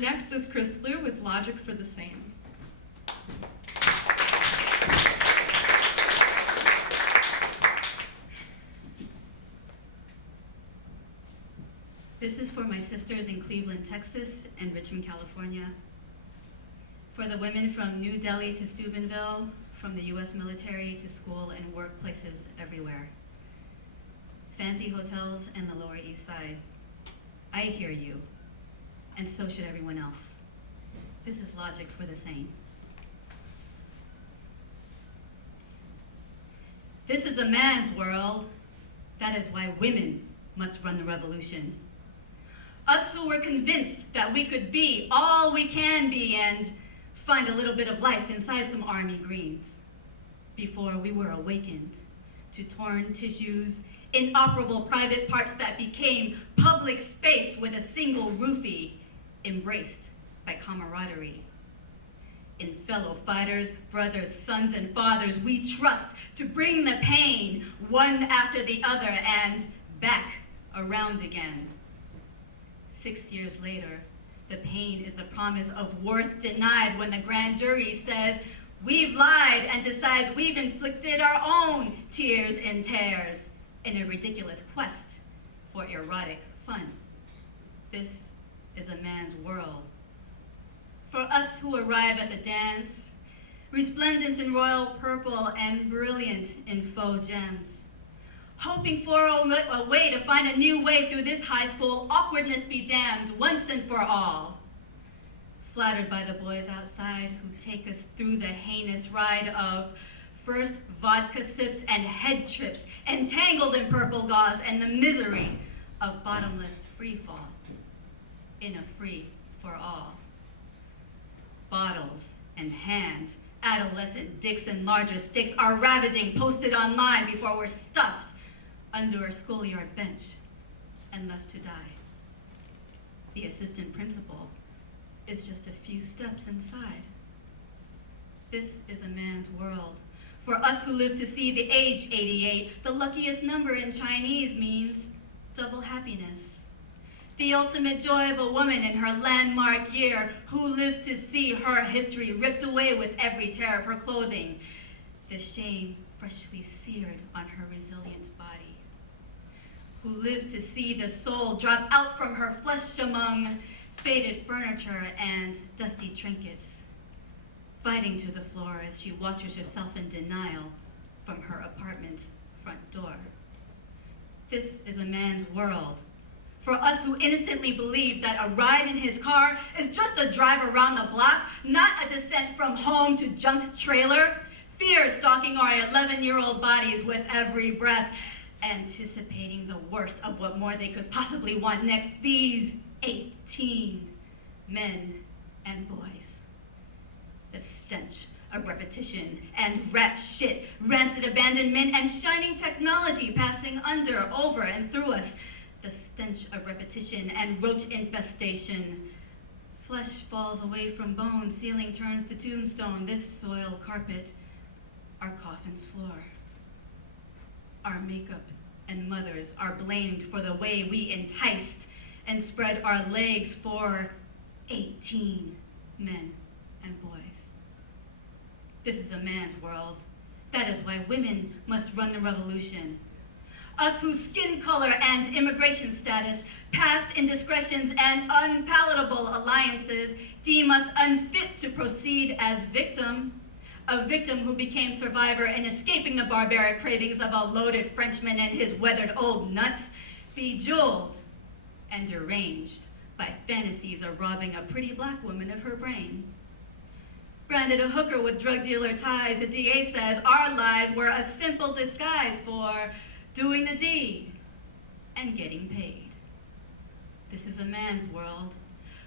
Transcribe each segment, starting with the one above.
Next is Kris Lew with Logic for the Sane. This is for my sisters in Cleveland, Texas, and Richmond, California. For the women from New Delhi to Steubenville, from the US military to school and workplaces everywhere. Fancy hotels and the Lower East Side. I hear you, and so should everyone else. This is Logic for the Sane. This is a man's world. That is why women must run the revolution. Us who were convinced that we could be all we can be and find a little bit of life inside some army greens before we were awakened to torn tissues, inoperable private parts that became public space with a single roofie embraced by camaraderie. In fellow fighters, brothers, sons, and fathers, we trust to bring the pain one after the other and back around again. 6 years later, the pain is the promise of worth denied when the grand jury says we've lied and decides we've inflicted our own tears and tears in a ridiculous quest for erotic fun. This is a man's world. For us who arrive at the dance, resplendent in royal purple and brilliant in faux gems, hoping for a way to find a new way through this high school, awkwardness be damned once and for all. Flattered by the boys outside who take us through the heinous ride of first vodka sips and head trips, entangled in purple gauze and the misery of bottomless freefall in a free-for-all. Bottles and hands, adolescent dicks and larger sticks are ravaging, posted online before we're stuffed under a schoolyard bench and left to die. The assistant principal is just a few steps inside. This is a man's world. For us who live to see the age 88, the luckiest number in Chinese means double happiness. The ultimate joy of a woman in her landmark year who lives to see her history ripped away with every tear of her clothing. The shame freshly seared on her resilient body. Who lives to see the soul drop out from her flesh among faded furniture and dusty trinkets, fighting to the floor as she watches herself in denial from her apartment's front door. This is a man's world. For us who innocently believe that a ride in his car is just a drive around the block, not a descent from home to junked trailer, fear stalking our 11-year-old bodies with every breath, anticipating the worst of what more they could possibly want next, these 18 men and boys. The stench of repetition and rat shit, rancid abandonment, and shining technology passing under, over, and through us. The stench of repetition and roach infestation. Flesh falls away from bone, ceiling turns to tombstone, this soil carpet, our coffin's floor. Our makeup and mothers are blamed for the way we enticed and spread our legs for 18 men and boys. This is a man's world. That is why women must run the revolution. Us whose skin color and immigration status, past indiscretions and unpalatable alliances deem us unfit to proceed as victim, a victim who became survivor in escaping the barbaric cravings of a loaded Frenchman and his weathered old nuts, bejeweled and deranged by fantasies of robbing a pretty black woman of her brain. Branded a hooker with drug dealer ties, the DA says our lies were a simple disguise for doing the deed and getting paid. This is a man's world.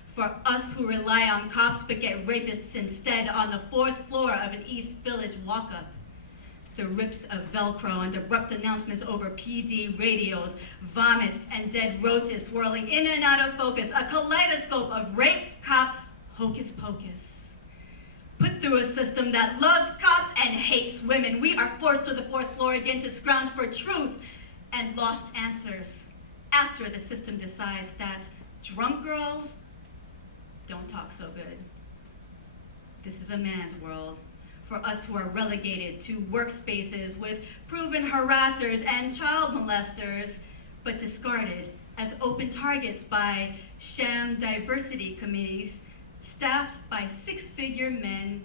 For us who rely on cops but get rapists instead on the 4th floor of an East Village walk-up. The rips of Velcro and abrupt announcements over PD radios, vomit and dead roaches swirling in and out of focus, a kaleidoscope of rape, cop, hocus pocus. Put through a system that loves cops and hates women, we are forced to the 4th floor again to scrounge for truth and lost answers after the system decides that drunk girls, don't talk so good. This is a man's world for us who are relegated to workspaces with proven harassers and child molesters, but discarded as open targets by sham diversity committees staffed by six-figure men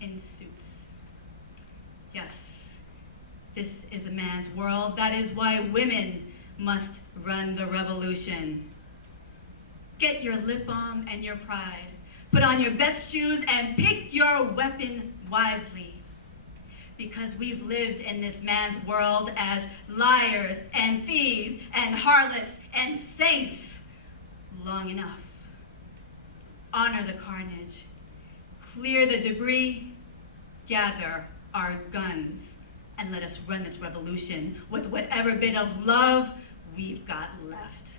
in suits. Yes, this is a man's world. That is why women must run the revolution. Get your lip balm and your pride. Put on your best shoes and pick your weapon wisely. Because we've lived in this man's world as liars and thieves and harlots and saints long enough. Honor the carnage. Clear the debris. Gather our guns. And let us run this revolution with whatever bit of love we've got left.